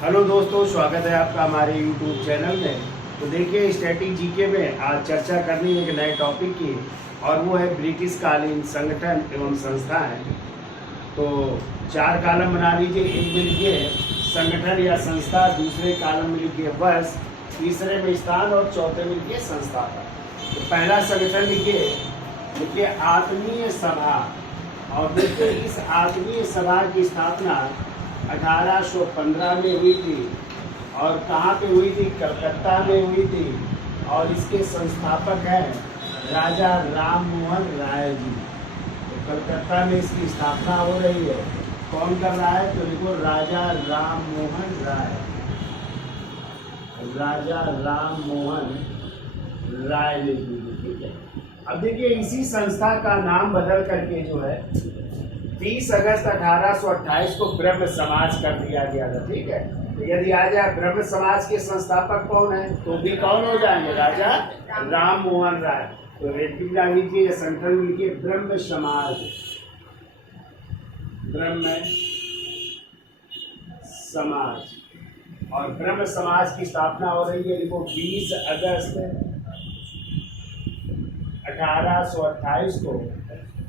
Hello दोस्तों, स्वागत है आपका हमारे YouTube चैनल में। तो देखिए, स्टैटिक जीके में आज चर्चा करनी है एक नए टॉपिक की, और वो है ब्रिटिश कालीन संगठन एवं संस्थाएं। तो 4 कॉलम बना लीजिए। एक में लिखिए संगठन या संस्था, दूसरे कॉलम में लिखिए वर्ष, तीसरे में स्थान और चौथे में लिखिए संस्थापक। तो पहला संगठन लिखिए आत्मीय सभा। और देखिए, इस आत्मीय सभा की स्थापना 1815 में हुई थी। और कहाँ पे हुई थी? कलकत्ता में हुई थी। और इसके संस्थापक हैं राजा राम मोहन राय जी। तो कलकत्ता में इसकी स्थापना हो रही है। कौन कर रहा है? तो देखो, राजा राम मोहन राय। राजा राम मोहन राय जी, ठीक है। अब देखिए, इसी संस्था का नाम बदल करके जो है 30 अगस्त 1828 को ब्रह्म समाज कर दिया गया था, ठीक है। तो यदि आ जाए ब्रह्म समाज के संस्थापक कौन है, तो भी कौन हो जाएंगे? राजा राम मोहन राय। तो रेटिंग डाल लीजिए या संगठन में लिखिए ब्रह्म समाज। ब्रह्म समाज। और ब्रह्म समाज की स्थापना हो रही है, देखो 20 अगस्त 1828 को।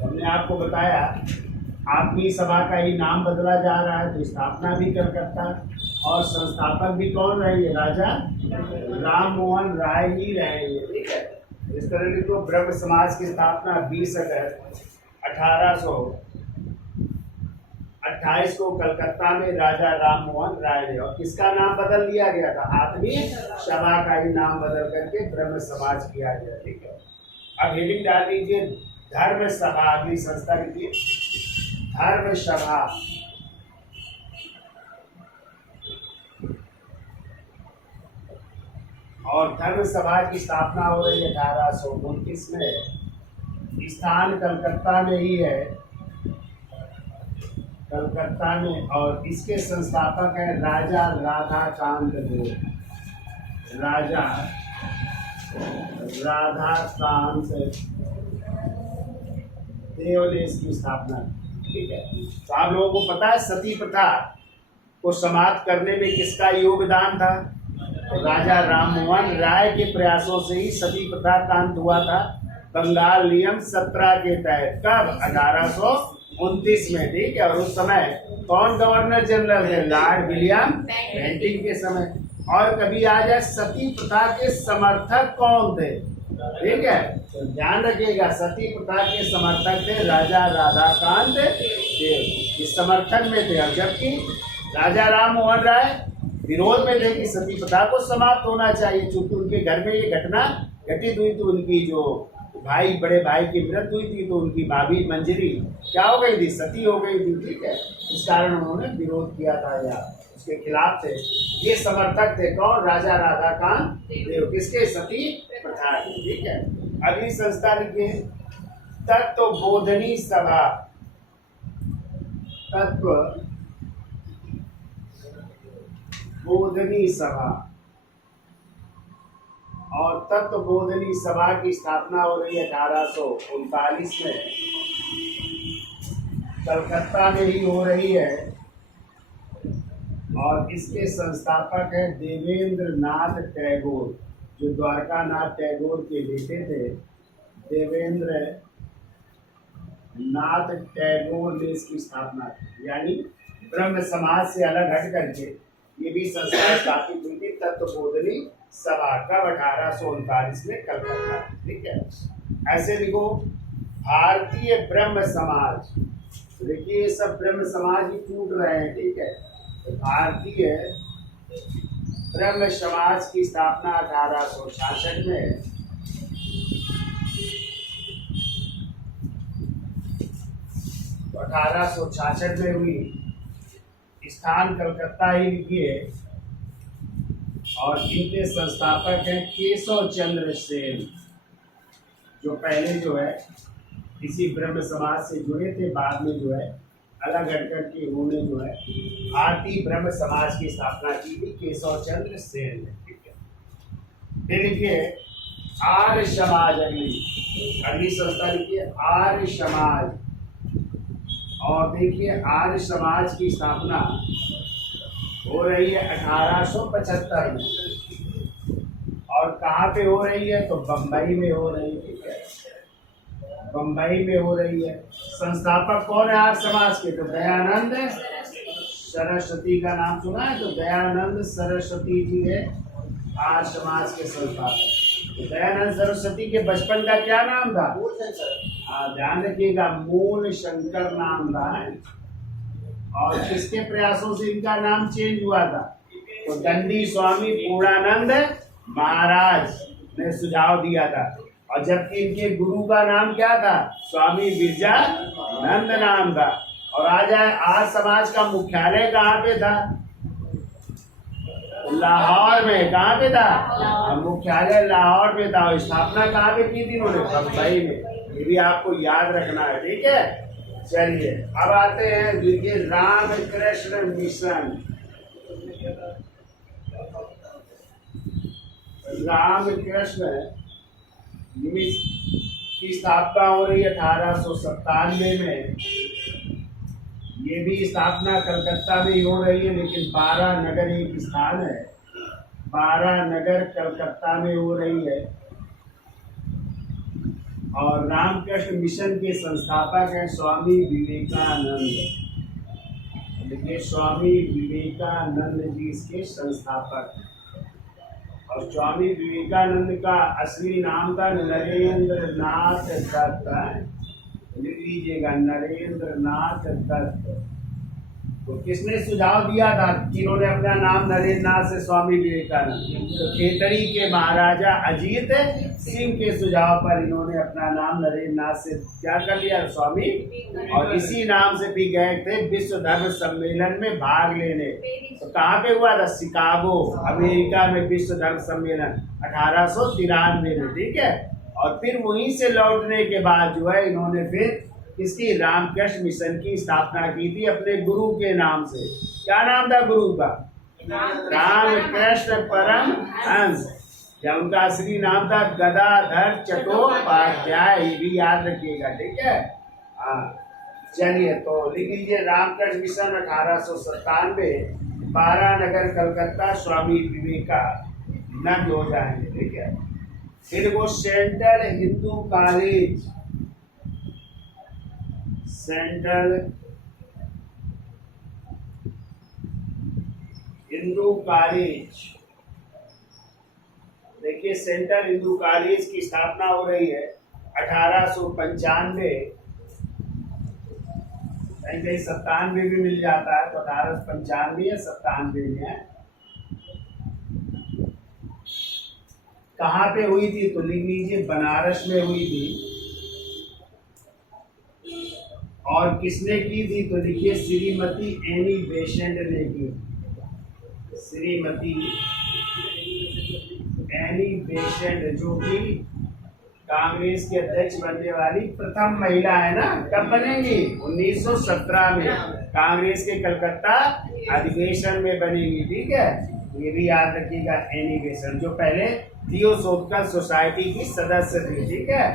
हमने आपको बताया आत्मीय सभा का ही नाम बदला जा रहा है, तो स्थापना भी कलकत्ता और संस्थापक भी कौन रहेंगे? राजा राम मोहन राय ही रहेंगे, ठीक है। इस तरह की तो ब्रह्म समाज की स्थापना 20 अगस्त 1828 को कलकत्ता में राजा राम मोहन राय ने। और किसका नाम बदल दिया गया था? आत्मीय सभा का ही नाम बदल करके ब्रह्म समाज किया गया, ठीक है। अब हेडिंग डाल दीजिए धर्म सभा। अगली संस्था लिखिए धर्म सभा। और धर्म सभा की स्थापना हो रही है 1829 में। स्थान कलकत्ता में ही है, कलकत्ता में। और इसके संस्थापक है राजा राधाकांत देव। राजा राधाकांत देव ने इसकी स्थापना, ठीक है। तो आप लोगों को पता है सती प्रथा को समाप्त करने में किसका योगदान था? तो राजा राम मोहन राय के प्रयासों से ही सती प्रथा का अंत हुआ था, बंगाल नियम 17 के तहत। कब? 1829 में, ठीक है। और उस समय कौन गवर्नर जनरल है? लॉर्ड विलियम बेंटिंग के समय। और कभी आ जाए सती प्रथा के समर्थक कौन थे, ठीक है। तो ध्यान रखिएगा, सती प्रथा के समर्थक थे राजा राधाकांत देव। इस समर्थन में थे। और जबकि राजा राम मोहन राय विरोध में थे कि सती प्रथा को समाप्त होना चाहिए, चूंकि उनके घर में ये घटना घटित हुई थी। उनकी जो बड़े भाई की मृत्यु हुई थी, तो उनकी भाभी मंजरी क्या हो गई थी? सती हो गई थी, ठीक है। इस कारण उन्होंने विरोध किया था या उसके खिलाफ थे। ये समर्थक थे कौन? राजा राधाकांत देव। किसके? सती प्रथा के, ठीक है। अगली संस्था लिखिए तत्व बोधनी सभा। तत्व बोधनी सभा। और तत्व बोधनी सभा की स्थापना हो रही है 1839 में, कलकत्ता में ही हो रही है। और इसके संस्थापक हैं देवेंद्र नाथ टैगोर, जो द्वारका नाथ टैगोर के बेटे थे। देवेंद्र नाथ टैगोर ने इसकी स्थापना की। यानी ब्रह्म समाज से अलग हट करके ये भी संस्था स्थापित हुई थी, तत्व बोधनी सभा। कब? 1839 में कलकत्ता, ठीक है। ऐसे लिखो भारतीय ब्रह्म समाज। देखिए, ये सब ब्रह्म समाज ही टूट रहे हैं, ठीक है। तो भारतीय ब्रह्म समाज की स्थापना 1866 में। तो 1866 में हुई। स्थान कलकत्ता ही लिखिए। और इनके संस्थापक हैं केशव चंद्र सेन, जो पहले जो है इसी ब्रह्म समाज से जुड़े थे, बाद में जो है अलग हट करके उन्होंने जो है भारतीय ब्रह्म समाज की स्थापना की थी, केशव चंद्र सेन ने, ठीक है। फिर लिखिए आर्य समाज। अगली संस्था लिखिए आर्य समाज। और देखिए आर्य समाज की स्थापना हो रही है 1875 में। और कहाँ पे हो रही है? तो बम्बई में हो रही है। ठीक है, बम्बई में हो रही है। संस्थापक कौन है आर्य समाज के? तो दयानंद सरस्वती का नाम सुना है? तो दयानंद सरस्वती जी है आर्य समाज के संस्थापक। तो दयानंद सरस्वती के बचपन का क्या नाम था? हाँ, ध्यान रखिएगा, मूल शंकर नाम था। और किसके प्रयासों से इनका नाम चेंज हुआ था? तो दंडी स्वामी पूर्णानंद महाराज ने सुझाव दिया था। और जबकि इनके गुरु का नाम क्या था? स्वामी विरजानंद नाम था। और आज समाज का मुख्यालय कहाँ पे था? लाहौर में। कहाँ पे था? मुख्यालय लाहौर में था। और स्थापना कहाँ पे की थी इन्होंने? बम्बई में। ये भी आपको याद रखना है। ठीक है, चलिए अब आते हैं देखिए रामकृष्ण मिशन। रामकृष्ण की स्थापना हो रही है 1897 में। ये भी स्थापना कलकत्ता में ही हो रही है, लेकिन 12 नगर एक स्थान है। 12 नगर कलकत्ता में हो रही है। और रामकृष्ण मिशन के संस्थापक हैं स्वामी विवेकानंद। देखिए, स्वामी विवेकानंद जी इसके संस्थापक हैं। और स्वामी विवेकानंद का असली नाम था नरेंद्र नाथ दत्त। लिख लीजिएगा, नरेंद्र नाथ दत्त। तो किसने सुझाव दिया था कि इन्होंने अपना नाम नरेंद्र नाथ से स्वामी विवेकानंद? तो खेतड़ी के महाराजा अजीत सिंह के सुझाव पर इन्होंने अपना नाम नरेंद्र नाथ से क्या कर लिया? स्वामी। और इसी नाम से भी गए थे विश्व धर्म सम्मेलन में भाग लेने। तो कहाँ पे हुआ था? शिकागो, अमेरिका में विश्व धर्म सम्मेलन 1893 में। ठीक है, और फिर वहीं से लौटने के बाद जो है इन्होंने फिर किसकी? रामकृष्ण मिशन की स्थापना की थी अपने गुरु के नाम से। क्या नाम था गुरु का? रामकृष्ण परमहंस। या उनका असली नाम था गदाधर चट्टोपाध्याय। ये भी याद रखिएगा। ठीक है, हाँ, चलिए तो लिख लीजिए रामकृष्ण मिशन 1897, 12 नगर कलकत्ता, स्वामी विवेकानंद हो जाएंगे। ठीक है, फिर वो central Hindu college, central Hindu college. देखिए, सेंट्रल हिंदू कॉलेज की स्थापना हो रही है 1895। कहीं कहीं 97 भी मिल जाता है, तो 1895 या 97 में है। कहाँ पे हुई थी? तो लिख लीजिए बनारस में हुई थी। और किसने की थी? तो लिखिए श्रीमती एनी बेसेंट ने की। श्रीमती एनी बेसेंट, जो कि कांग्रेस के अध्यक्ष बनने वाली प्रथम महिला है ना। कब बनेगी? 1917 में कांग्रेस के कलकत्ता अधिवेशन में बनेगी। ठीक है, ये भी याद रखिएगा। एनी बेसेंट जो पहले थियोसॉफिकल सोसाइटी की सदस्य थी। ठीक है,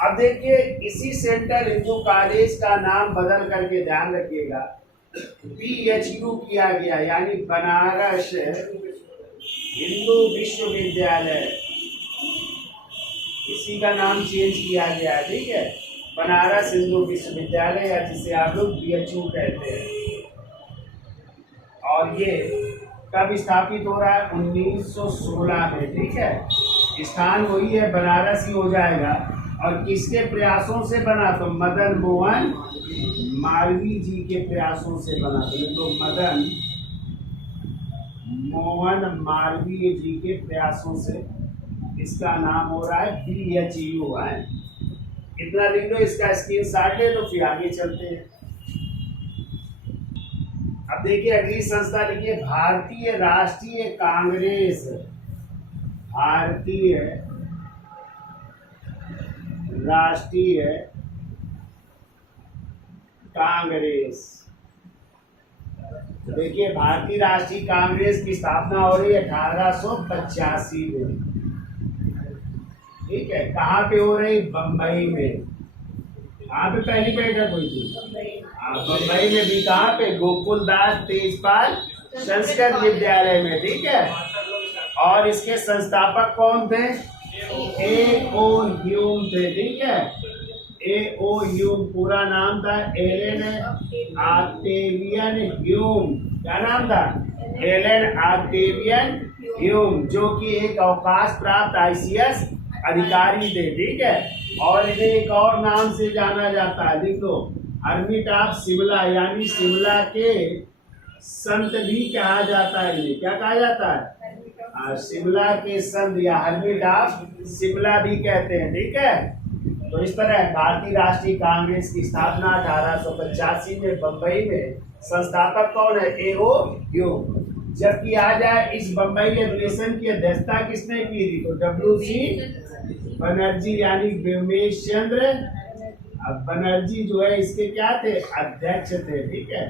अब देखिए इसी सेंट्रल हिंदू कॉलेज का नाम बदल करके ध्यान रखिएगा BHU किया गया, यानी बनारस हिंदू विश्वविद्यालय। इसी का नाम चेंज किया गया है। ठीक है, बनारस हिंदू विश्वविद्यालय, या जिसे आप लोग BHU कहते हैं। और ये कब स्थापित हो रहा है? 1916 में। ठीक है, स्थान वही है, बनारस ही हो जाएगा। और किसके प्रयासों से बना? तो मदन मोहन मालवीय जी के प्रयासों से बना। तो मदन मोहन मालवीय जी के प्रयासों से इसका नाम हो रहा है BHU है। इतना लिख लो, इसका स्क्रीनशॉट ले लो, फिर आगे चलते हैं। अब देखिए अगली संस्था लिखिए भारतीय राष्ट्रीय कांग्रेस। भारतीय राष्ट्रीय कांग्रेस। देखिए भारतीय राष्ट्रीय कांग्रेस की स्थापना हो रही है 1885 में। ठीक है, कहाँ पे हो रही? बम्बई में। कहाँ पे पहली बैठक हुई थी? बम्बई में भी। कहाँ पे? गोकुलदास तेजपाल संस्कृत विद्यालय में, ठीक है। और इसके संस्थापक कौन थे? A.O. ह्यूम थे, ठीक है। A.O. ह्यूम पूरा नाम था एलेन ऑक्टेवियन ह्यूम। क्या नाम था? एलेन ऑक्टेवियन ह्यूम, जो कि एक अवकाश प्राप्त ICS अधिकारी थे, ठीक है। और इन्हें एक और नाम से जाना जाता है, लिख दो, हर्मिट ऑफ शिमला, यानी शिमला के संत भी कहा जाता है। इन्हें क्या कहा जाता है? शिमला के संत या हर्मिट ऑफ शिमला भी कहते हैं, ठीक है। तो इस तरह भारतीय राष्ट्रीय कांग्रेस की स्थापना 1885 में बम्बई में। संस्थापक कौन है? A.O. ह्यूम। जबकि आ जाए इस बम्बई अधिवेशन की अध्यक्षता किसने की थी? तो W.C. बनर्जी, यानी व्योमेश चंद्र बनर्जी जो है इसके क्या थे? अध्यक्ष थे, ठीक है।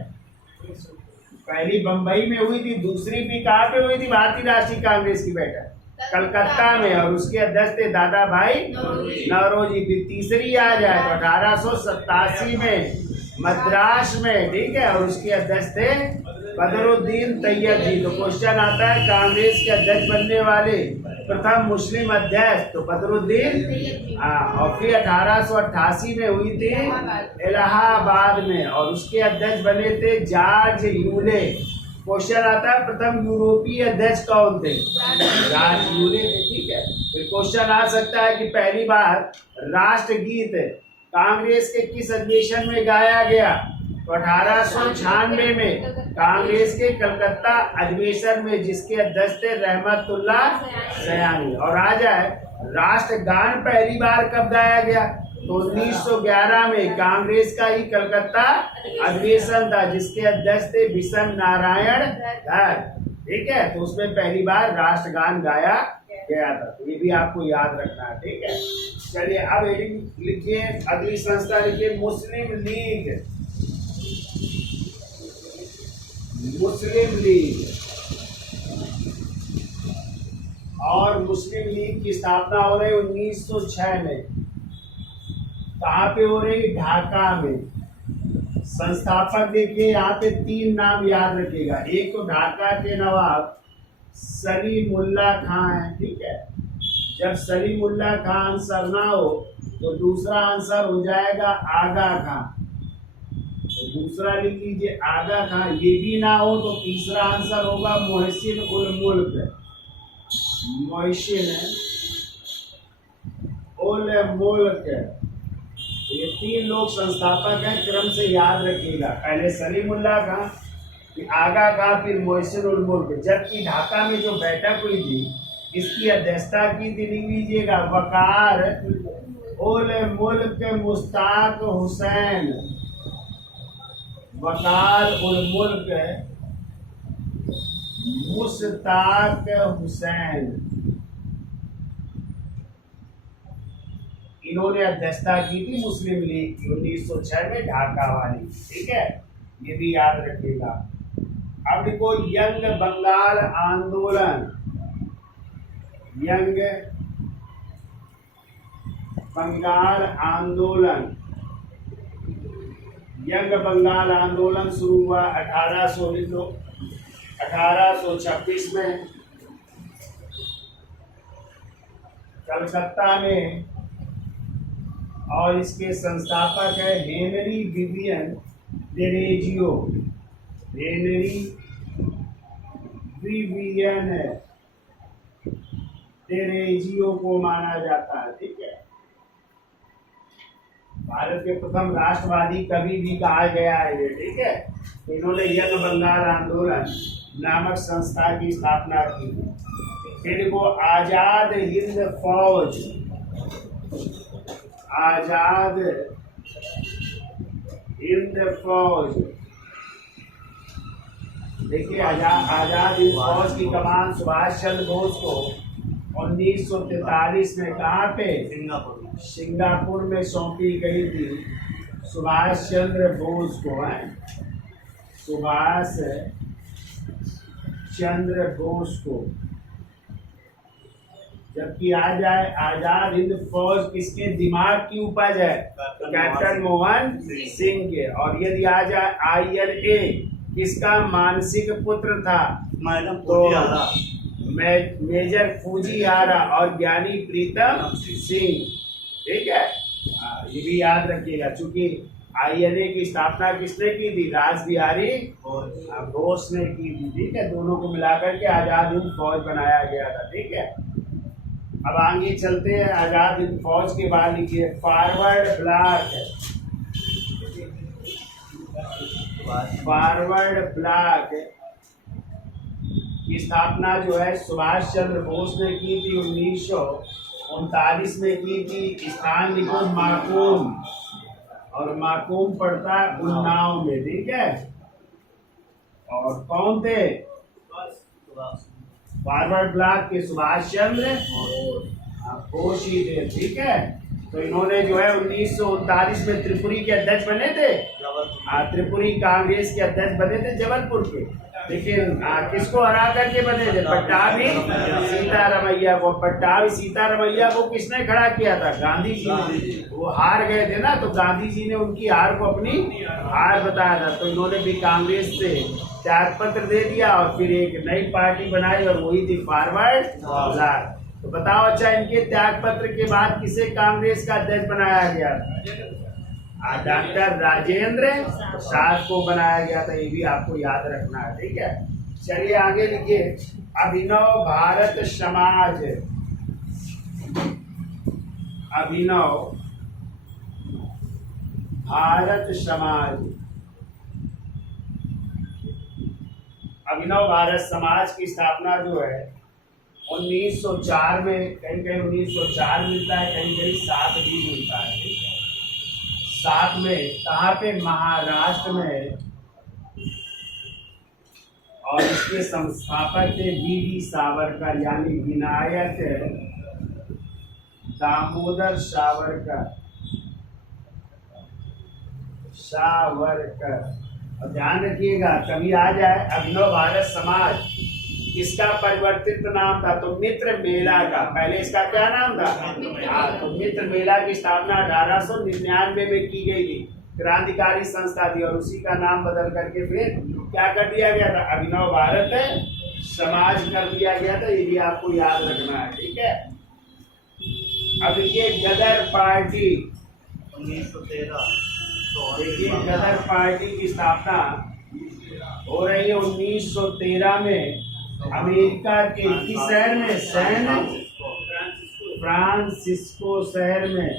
पहली बम्बई में हुई थी, दूसरी भी कहाँ पे हुई थी? भारतीय राष्ट्रीय कांग्रेस की बैठक कलकत्ता में, और उसके अध्यक्ष थे दादा भाई नौरोजी। फिर तीसरी आ जाए तो 1887 में मद्रास में, ठीक है, और उसके अध्यक्ष थे बदरुद्दीन तैयब जी। तो क्वेश्चन आता है कांग्रेस के अध्यक्ष बनने वाले प्रथम मुस्लिम अध्यक्ष, तो बदरुद्दीन। और फिर 1888 में हुई थी इलाहाबाद में, और उसके अध्यक्ष बने थे जॉर्ज यूले। क्वेश्चन आता है प्रथम यूरोपीय अध्यक्ष कौन थे? जॉर्ज यूले थे, ठीक है। फिर क्वेश्चन आ सकता है कि पहली बार राष्ट्रगीत कांग्रेस के किस अधिवेशन में गाया गया? तो 1896 में कांग्रेस के कलकत्ता अधिवेशन में, जिसके अध्यक्ष थे रहमतुल्लाह सयानी। और आ जाए राष्ट्रगान पहली बार कब गाया गया? तो 1911 में कांग्रेस का ही कलकत्ता अधिवेशन था, जिसके अध्यक्ष थे विशन नारायण धर, ठीक है। तो उसमें पहली बार राष्ट्रगान गाया गया था, ये भी आपको याद रखना है, ठीक है। चलिए अब हेडिंग लिखिए, अगली संस्था लिखिए मुस्लिम लीग। मुस्लिम लीग, और मुस्लिम लीग की स्थापना हो रही 1906 में। कहाँ पे हो रही? ढाका में। संस्थापक देखिए यहाँ पे 3 नाम याद रखिएगा। एक तो ढाका के नवाब सलीमुल्लाह खां है, ठीक है। जब सलीमुल्लाह खां आंसर ना हो तो दूसरा आंसर हो जाएगा आगा खां, तो दूसरा लिख लीजिए आगा खां। ये भी ना हो तो तीसरा आंसर होगा मोहसिन उल मुल्क। मोहसिन उल मुल्क, ये 3 लोग संस्थापक हैं, क्रम से याद रखिएगा। पहले सलीमुल्लाह खां, फिर आगा खां, फिर मोहसिन उल मुल्क। जबकि ढाका में जो बैठक हुई थी इसकी अध्यक्षता की थी, लिख लीजिएगा, वकार उल मुल्क मुश्ताक हुसैन। वकार उल मुल्क मुश्ताक हुसैन, इन्होंने अध्यक्षता की थी मुस्लिम लीग की 1906 में ढाका वाली, ठीक है। ये भी याद रखिएगा। अब देखो यंग बंगाल आंदोलन। यंग बंगाल आंदोलन, यंग बंगाल आंदोलन शुरू हुआ 1826 में कलकत्ता में, और इसके संस्थापक है Henry Vivian Derozio. Henry Vivian Derozio को माना जाता है, ठीक है। भारत के प्रथम राष्ट्रवादी कवि भी कहा गया है ये, ठीक है। इन्होंने यंग बंगाल आंदोलन नामक संस्था की स्थापना की। फिर वो आजाद हिंद फौज, आजाद हिंद फौज, देखिए आजाद हिंद फौज की कमान सुभाष चंद्र बोस को 1943 में कहाँ पे? सिंगापुर में सौंपी गई थी सुभाष चंद्र बोस को, है सुभाष चंद्र बोस को। जबकि आ जाए आजाद हिंद फौज किसके दिमाग की उपज है? कैप्टन मोहन सिंह के। और यदि आ जाए INA किसका मानसिक पुत्र था? मैडम तो फूजियारा। मेजर फूजियारा और ज्ञानी प्रीतम सिंह। ठीक है, ये भी याद रखिएगा। चूंकि INA की स्थापना किसने की थी? रास बिहारी घोष ने की थी। ठीक है, दोनों को मिलाकर के आजाद हिंद फौज बनाया गया था। ठीक है, अब आगे चलते हैं। आजाद हिंद फौज के बाद लिखिए फॉरवर्ड ब्लॉक। फॉरवर्ड ब्लॉक की स्थापना जो है सुभाष चंद्र बोस ने की थी 1939 में की थी। स्थान लिखो माकूम, और माकूम पड़ता है उन्नाव में। ठीक है, और कौन थे फॉरवर्ड ब्लॉक के? सुभाष चंद्र बोस ही थे। ठीक है, तो इन्होंने जो है 1939 में त्रिपुरी के अध्यक्ष बने थे। त्रिपुरी कांग्रेस के अध्यक्ष बने थे जबलपुर के। लेकिन किसको हरा करके बने थे? पट्टाभी सीतारमैया को। पट्टाभी सीतारमैया को किसने खड़ा किया था? गांधी जी ने। वो हार गए थे ना, तो गांधी जी ने उनकी हार को अपनी हार बताया था। तो इन्होंने भी कांग्रेस से त्याग पत्र दे दिया और फिर एक नई पार्टी बनाई, और वही थी फॉरवर्ड ब्लॉक। तो बताओ अच्छा, इनके त्याग पत्र के बाद किसे कांग्रेस का अध्यक्ष बनाया गया था? डॉक्टर राजेंद्र प्रसाद को बनाया गया था। ये भी आपको याद रखना है। ठीक है, चलिए आगे लिखिए अभिनव भारत समाज। अभिनव भारत समाज। अभिनव भारत समाज की स्थापना जो है 1904 में, कहीं कहीं 1904 मिलता है, कहीं कहीं 7 भी मिलता है। 7 में कहाँ पे? महाराष्ट्र में। और इसके संस्थापक थे वीडी सावरकर, यानी विनायक दामोदर सावरकर। और ध्यान रखिएगा, कभी आ जाए अभिनव भारत समाज, इसका परिवर्तित नाम था तो मित्र मेला का। पहले इसका क्या नाम था? तो मित्र मेला की स्थापना 1899 में की गई थी। क्रांतिकारी संस्था थी, और उसी का नाम बदल करके फिर क्या कर दिया गया था? अभिनव भारत समाज कर दिया गया था। ये भी आपको याद रखना है। ठीक है, अब ये गदर पार्टी 1913। देखिए, गदर पार्टी की स्थापना हो रही है 1913 में अमेरिका के किस शहर में? सैन फ्रांसिस्को शहर में।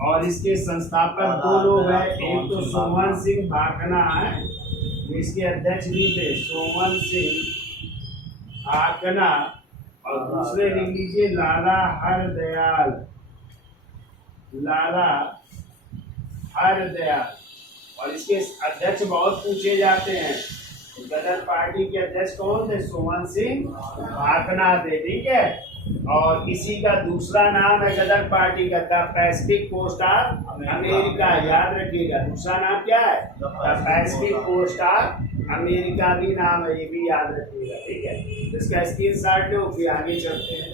और इसके संस्थापक 2 लोग हैं। एक तो सोमन सिंह भाकना है, इसके अध्यक्ष भी थे सोमन सिंह भाकना, और दूसरे लिख लीजिए लाला हरदयाल। लाला हरदयाल। और इसके अध्यक्ष बहुत पूछे जाते हैं। तो गदर पार्टी के अध्यक्ष कौन थे? सोमन सिंह भाकना थे। ठीक है, और इसी का दूसरा नाम है गदर पार्टी का the Pacific Coast of America. याद रखिएगा, दूसरा नाम क्या है? The Pacific Coast of America भी नाम है, ये भी याद रखिएगा। ठीक है, तो इसका स्क्रीनशॉट लो, फिर आगे चलते हैं।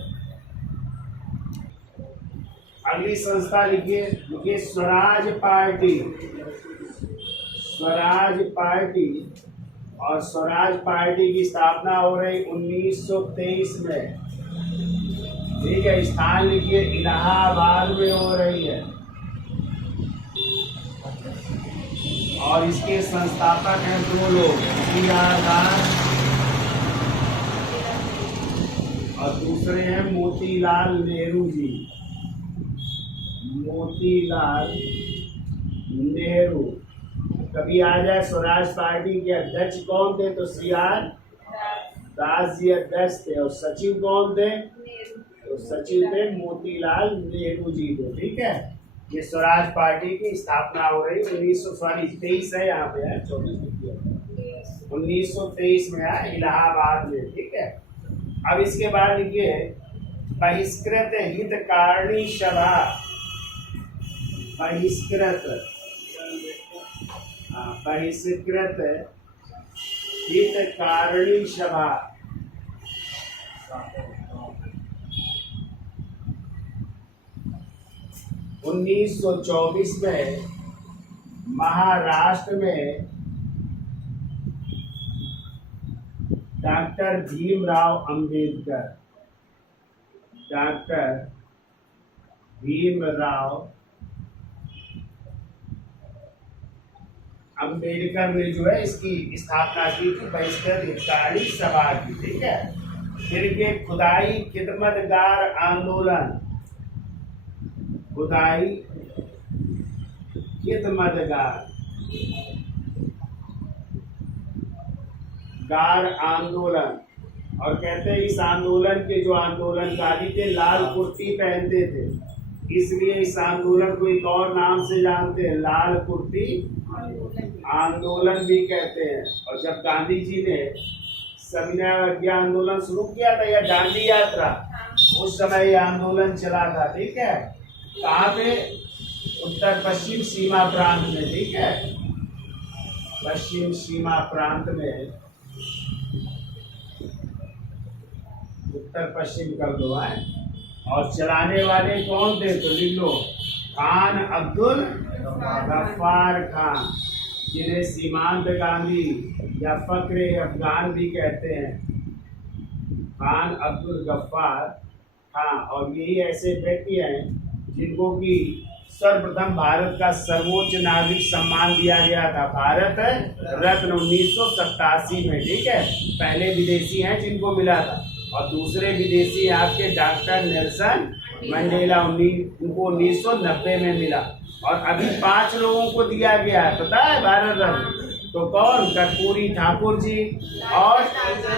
अगली संस्था लिखिए स्वराज पार्टी। स्वराज पार्टी, और स्वराज पार्टी की स्थापना हो रही 1923 में। ठीक है, स्थान लिखिए इलाहाबाद में हो रही है। और इसके संस्थापक हैं 2 लोग, CR दास और दूसरे हैं मोतीलाल नेहरू जी। मोतीलाल नेहरू। कभी आ जाए स्वराज पार्टी के अध्यक्ष कौन थे? तो CR दास जी अध्यक्ष थे, और सचिव कौन थे? तो सचिव थे मोतीलाल नेहरू जी थे। ठीक है, ये स्वराज पार्टी की स्थापना हो रही 1923 है, यहाँ पे है 1923 में है इलाहाबाद में। ठीक है, अब इसके बाद लिखिए बहिष्कृत हितकारिणी सभा। बहिष्कृत हितकारिणी सभा। उन्नीस 1924 में महाराष्ट्र में डॉक्टर भीमराव अंबेडकर, डॉक्टर भीमराव अंबेडकर ने जो है इसकी स्थापना की थी, बहिष्कृत हितकारी सभा की। ठीक है। फिर के खुदाई खिदमतगार आंदोलन, खुदाई खिदमतगार आंदोलन, और कहते हैं इस आंदोलन के जो आंदोलनकारी थे लाल कुर्ती पहनते थे, इसलिए इस आंदोलन को एक और नाम से जानते हैं, लाल कुर्ती आंदोलन भी कहते हैं। और जब गांधी जी ने सविनय अवज्ञा आंदोलन शुरू किया था या दांडी यात्रा, उस समय ये आंदोलन चला था। ठीक है। कहाँ पे? उत्तर पश्चिम सीमा प्रांत में। ठीक है। पश्चिम सीमा प्रांत में, उत्तर पश्चिम कर दो है। और चलाने वाले कौन थे तो लिख लो, खान अब्दुल गफ्फार खान, जिन्हें सीमांत गांधी या फक्रे अफगान भी कहते हैं, खान अब्दुल गफ्फार खान। और यही ऐसे व्यक्ति हैं जिनको कि सर्वप्रथम भारत का सर्वोच्च नागरिक सम्मान दिया गया था, भारत रत्न 1987 में। ठीक है। पहले विदेशी हैं जिनको मिला था, और दूसरे विदेशी आपके डॉक्टर नेल्सन मंडेला, उनको 1990 में मिला। और अभी 5 लोगों को दिया गया है, पता है, भारत रत्न। तो कौन? कर्पूरी ठाकुर जी, और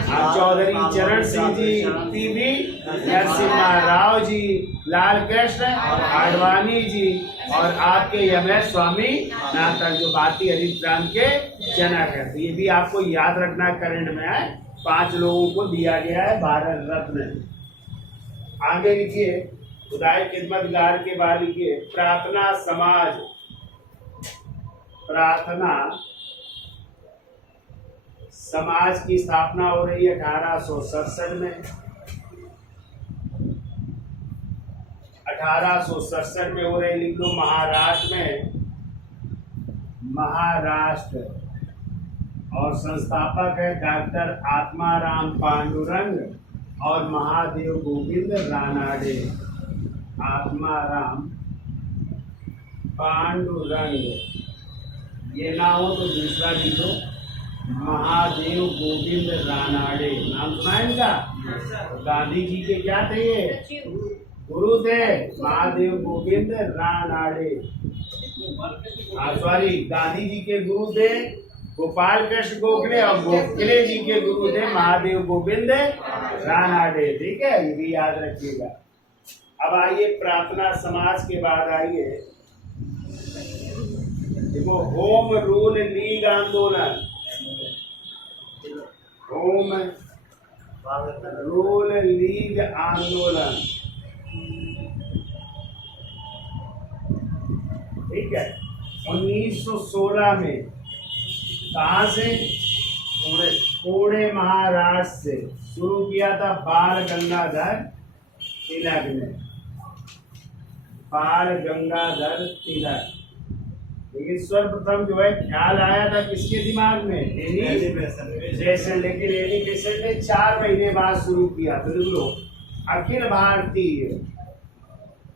चौधरी चरण सिंह जी, पीवी नरसिम्हा राव जी, लाल कृष्ण आडवाणी जी, और आपके MS स्वामीनाथन, जो भारतीय हरित क्रांति के जनक है। तो ये भी आपको याद रखना करंट में है। 5 लोगों को दिया गया है भारत रत्न। आगे लिखिए, खुदाई खिदमतगार के बाद लिखिए, प्रार्थना समाज, प्रार्थना समाज की स्थापना हो रही है 1867 में। 1867 में हो रही, लिख लो, महाराष्ट्र में, महाराष्ट्र। और संस्थापक है डॉक्टर आत्माराम पांडुरंग और महादेव गोविंद रानाडे। आत्माराम पांडुरंग, ये ना हो तो दूसरा लिखो, महादेव गोविंद रानाडे। नाम सुना इनका? गांधी जी के क्या थे? ये गुरु थे, महादेव गोविंद रानाडे। सॉरी, गांधी जी के गुरु थे गोपाल कृष्ण गोखले, और गोखले जी के गुरु थे महादेव गोविंद रानाडे। ठीक है, ये भी याद रखिएगा। अब आइए प्रार्थना समाज के बाद आइए, देखो, होम रूल लीग आंदोलन, होम रूल लीग आंदोलन। ठीक है। 1916 में कहाँ से? पुणे महाराष्ट्र से शुरू किया था बाल गंगाधर तिलक ने, बाल गंगाधर तिलक। लेकिन सर्वप्रथम जो है ख्याल आया था किसके दिमाग में? एनी, लेकिन एनी ने 4 महीने बाद शुरू किया। तो लो, Akhil Bharatiya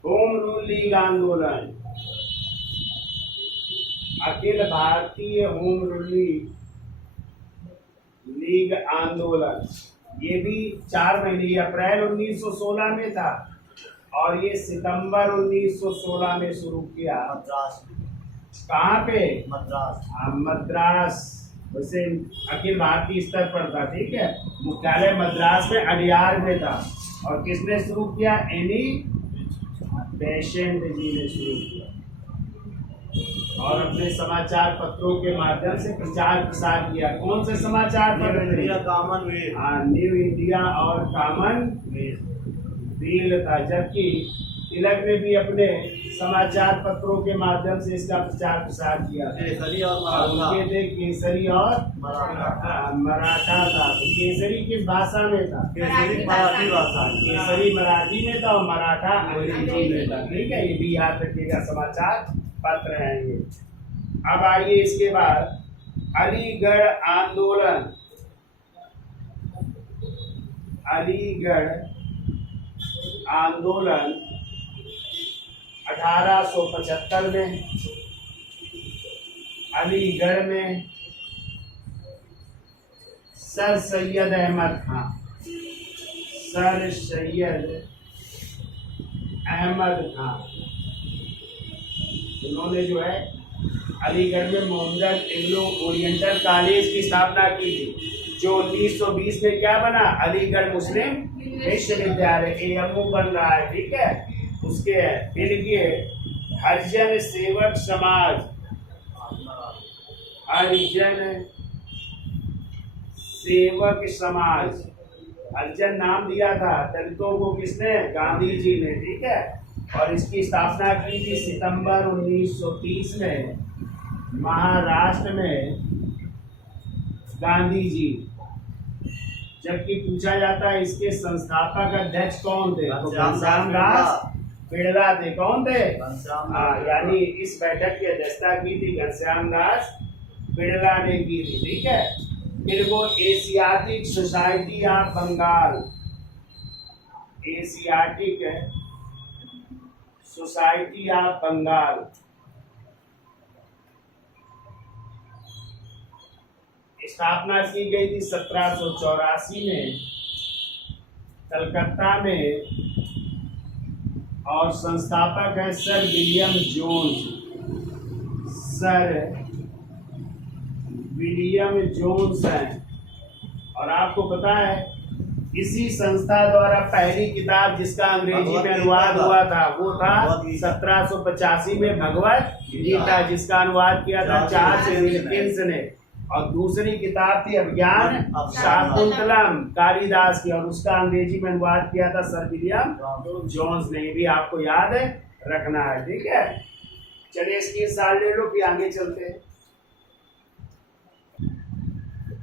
home rule league आंदोलन, Akhil Bharatiya home rule league आंदोलन, ये भी 4 महीने, अप्रैल 1916 में था और ये सितंबर 1916 में शुरू किया। मद्रास, कहाँ पे? मद्रास, मद्रास। वैसे अखिल भारतीय स्तर पर था। ठीक है। मुख्यालय मद्रास में अडियार में था। और किसने शुरू किया? एनी बेसेंट जी ने शुरू किया, और अपने समाचार पत्रों के माध्यम से प्रचार प्रसार किया। कौन से समाचार पत्र? इंडिया कॉमनवेल्थ, न्यू इंडिया और कॉमनवेल्थ था। जबकि तिलक ने भी अपने समाचार पत्रों के माध्यम से इसका प्रचार प्रसार किया। केसरी और उनके थे केसरी और मराठा था। तो केसरी किस भाषा में था? केसरी मराठी भाषा, केसरी मराठी में था और मराठा अंग्रेजी में था। ठीक है, ये भी याद रखिएगा, समाचार पत्र हैं ये। अब आइए इसके बाद अलीगढ़ आंदोलन। अलीगढ़ आंदोलन 1875 में अलीगढ़ में सर सैयद अहमद खां, सर सैयद अहमद खां, उन्होंने जो है अलीगढ़ में मोहम्मदन एंग्लो ओरिएंटल कॉलेज की स्थापना की थी, जो 1920 में क्या बना, अलीगढ़ मुस्लिम विश्वविद्यालय, एएमयू बन रहा है। ठीक है, उसके फिर ये हरिजन सेवक समाज, हरिजन सेवक समाज, हरिजन नाम दिया था दलितों को किसने, गांधी जी ने। ठीक है, और इसकी स्थापना की थी सितंबर 1930 में महाराष्ट्र में गांधी जी। जबकि पूछा जाता है इसके संस्थापक अध्यक्ष कौन थे, तो घनश्याम दास बिड़ला थे। कौन थे, यानी इस बैठक की अध्यक्षता की थी घनश्याम दास बिड़ला ने की थी। ठीक है, फिर वो Asiatic Society of Bengal, Asiatic Society of Bengal, स्थापना की गई थी 1784 में कलकत्ता में, और संस्थापक है Sir William Jones. Sir William Jones हैं। और आपको पता है इसी संस्था द्वारा पहली किताब जिसका अंग्रेजी में अनुवाद हुआ था वो था 1785 में भगवत गीता, जिसका अनुवाद किया था चार्ल्स विल्किंस ने। और दूसरी किताब थी अभिज्ञान शाकुंतलम कालिदास की, और उसका अंग्रेजी में अनुवाद किया था सर विलियम जोन्स ने। ये भी आपको याद रखना है। ठीक है, चलिए इसकी साल ले लो, फिर आगे चलते हैं।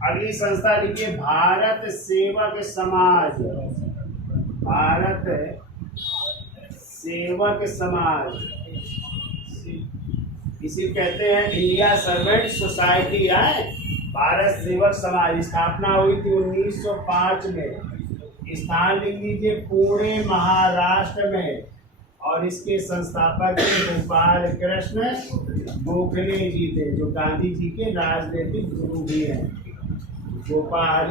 अगली संस्था लिखिए भारत सेवक समाज, भारत सेवक समाज, इसी कहते हैं इंडिया सर्वेंट सोसाइटी है। भारत सेवक समाज स्थापना हुई थी 1905 में। स्थान लिख लीजिए पुणे महाराष्ट्र में, और इसके संस्थापक गोपाल कृष्ण गोखले जी थे, जो गांधी जी के राजनीतिक गुरु भी हैं। गोपाल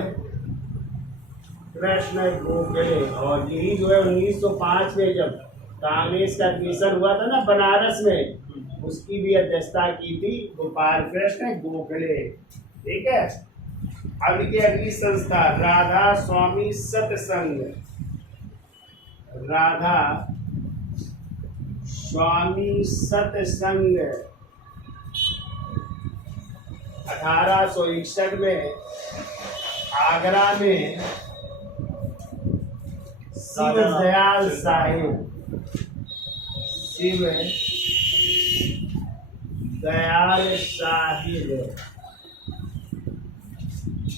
कृष्ण गोखले, और यही जो है 1905 में जब कांग्रेस का अधिवेशन हुआ था ना बनारस में, उसकी भी अध्यक्षता की थी गोपाल कृष्ण गोखले। ठीक है, अब की अगली संस्था राधा स्वामी सत्संग, राधा स्वामी सत्संग 1861 में आगरा में शिव दयाल साहिब, शिव दयाल साहिब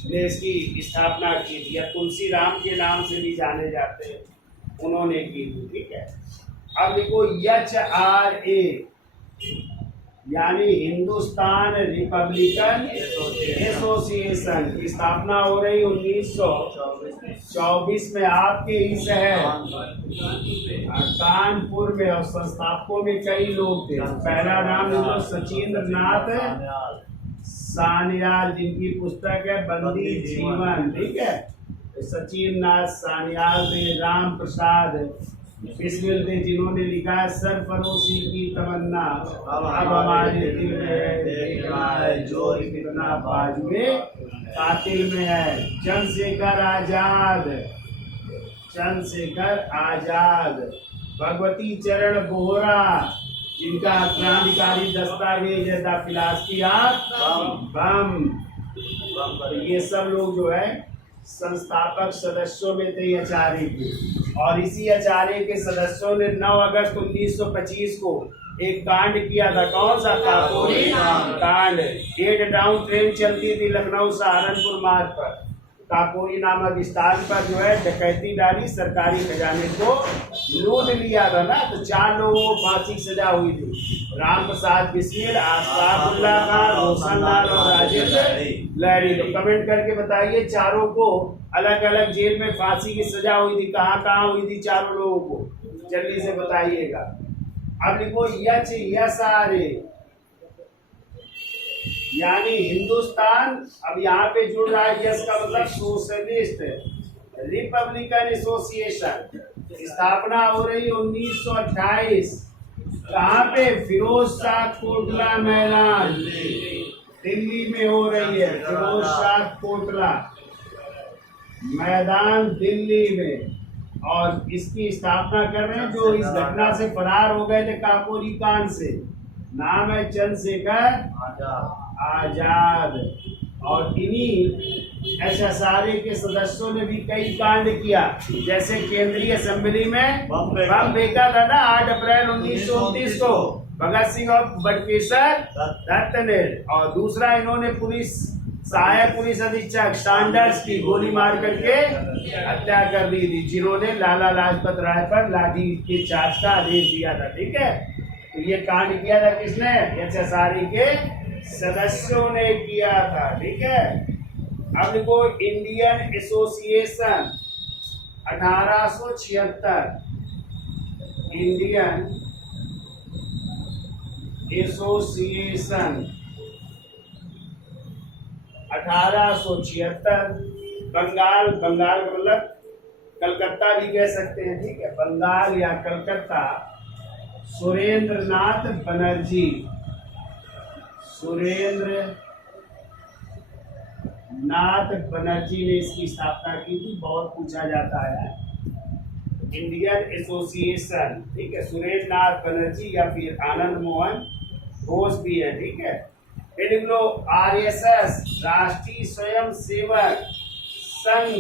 ने इसकी स्थापना की थी, या तुलसी राम के नाम से भी जाने जाते हैं, उन्होंने की थी। ठीक है, अब देखो HRA यानी हिंदुस्तान रिपब्लिकन एसोसिएशन की स्थापना हो रही 1924 में आपके ही शहर कानपुर में, और संस्थापकों में कई लोग थे। पहला नाम सचिंद्र नाथ सान्याल, जिनकी पुस्तक है बंदी जीवन। ठीक है, सचिन नाथ सान्याल थे। राम प्रसाद बिस्मिल थे, जिन्होंने लिखा है सरफरोशी की तमन्ना अब हमारे दिल में है, जो कितना बाजुए कातिल में है। चंद्रशेखर आजाद, चंद्रशेखर आजाद। भगवती चरण बोहरा, जिनका क्रांतिकारी दस्तावेज है द फिलॉसफी ऑफ बम। ये सब लोग जो है संस्थापक सदस्यों में थे HRA के। और इसी HRA के सदस्यों ने 9 अगस्त 1925 को एक कांड किया था। कौन सा? काकोरी कांड। गेट डाउन ट्रेन चलती थी लखनऊ सहारनपुर मार्ग पर, काकोरी नामक स्थान पर जो है डकैती डाली, सरकारी खजाने को लूट लिया था ना। तो 4 लोगों को फांसी की सजा हुई थी, राम प्रसाद बिस्मिल, आशफाकुल्ला खान, रोशन लाल और राजेंद्र लहरी। तो कमेंट करके बताइए चारों को अलग अलग जेल में फांसी की सजा हुई थी, कहाँ कहाँ हुई थी चारों लोगों को, जल्दी से बताइएगा। अब लिखो यसारे, यानी हिंदुस्तान। अब यहाँ पे जुड़ रहा है यस का मतलब सोशलिस्ट रिपब्लिकन एसोसिएशन, स्थापना हो रही 1928। कहाँ पे? फिरोज शाह कोटला मैदान, दिल्ली में हो रही है। फिरोज शाह कोटला मैदान दिल्ली में, और इसकी स्थापना कर रहे हैं जो इस घटना से फरार हो गए थे काकोरी कांड से। नाम है चंद्रशेखर आजाद। और इन्हीं एसएसआरए के सदस्यों ने भी कई कांड किया, जैसे केंद्रीय असेंबली में बम फेंका था ना 8 अप्रैल 1929 को भगत सिंह और बटुकेश्वर दत्त ने। और दूसरा, इन्होंने सहायक पुलिस अधीक्षक सैंडर्स की गोली मार करके हत्या कर दी थी, जिन्होंने लाला लाजपत राय पर लाठी के चार्ज का आदेश दिया था। ठीक है, तो ये कांड किया था किसने? एसएसआरए के सदस्यों ने किया था। ठीक है, अब देखो Indian Association 1876, Indian Association 1876, Bengal का मतलब कलकत्ता भी कह सकते हैं। ठीक है, बंगाल या कलकत्ता। सुरेंद्र नाथ बनर्जी ने इसकी स्थापना की थी, बहुत पूछा जाता है। इंडियन एसोसिएशन, ठीक है, सुरेंद्र नाथ बनर्जी या फिर आनंद मोहन घोष भी है। ठीक है, फिर लोग आरएसएस राष्ट्रीय स्वयं सेवक संघ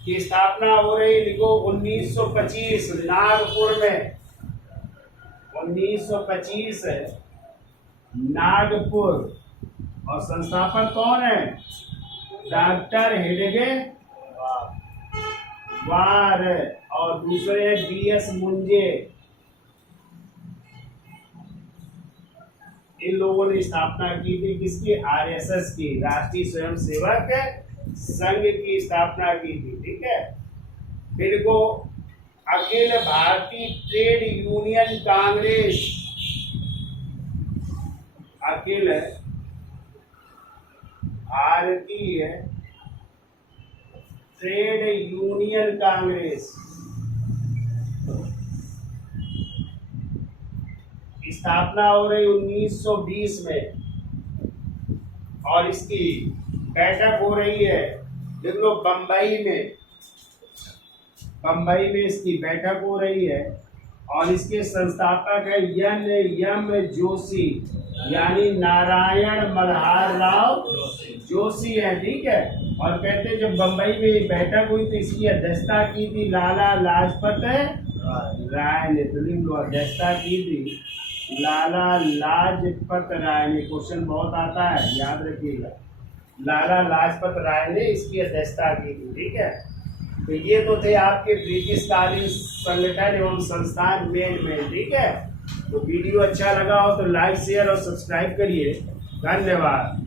की स्थापना हो रही, लिखो 1925 नागपुर में। 1925 नागपुर। और संस्थापक कौन है? डॉक्टर हेडगे वार। और दूसरे बीएस मुंजे। इन लोगों ने स्थापना की थी किसकी? आरएसएस की, राष्ट्रीय स्वयंसेवक संघ की स्थापना की थी। ठीक है, फिर को Akhil Bharatiya trade union Congress, Akhil Bharatiya trade union Congress स्थापना हो रही 1920 में, और इसकी बैठक हो रही है देख लो बम्बई में इसकी बैठक हो रही है। और इसके संस्थापक है एम जोशी, यानी नारायण मल्हार राव जोशी है। ठीक है, और कहते हैं जब बम्बई में बैठक हुई तो इसकी अध्यक्षता की थी लाला लाजपत राय ने। तो लिख लो, अध्यक्षता की थी लाला लाजपत राय ने। क्वेश्चन बहुत आता है, याद रखिएगा। लाला लाजपत राय ने इसकी अध्यक्षता की थी। ठीक है, तो ये तो थे आपके ब्रिटिशकालीन संगठन एवं संस्थान मेन। ठीक है, तो वीडियो अच्छा लगा हो तो लाइक शेयर और सब्सक्राइब करिए। धन्यवाद।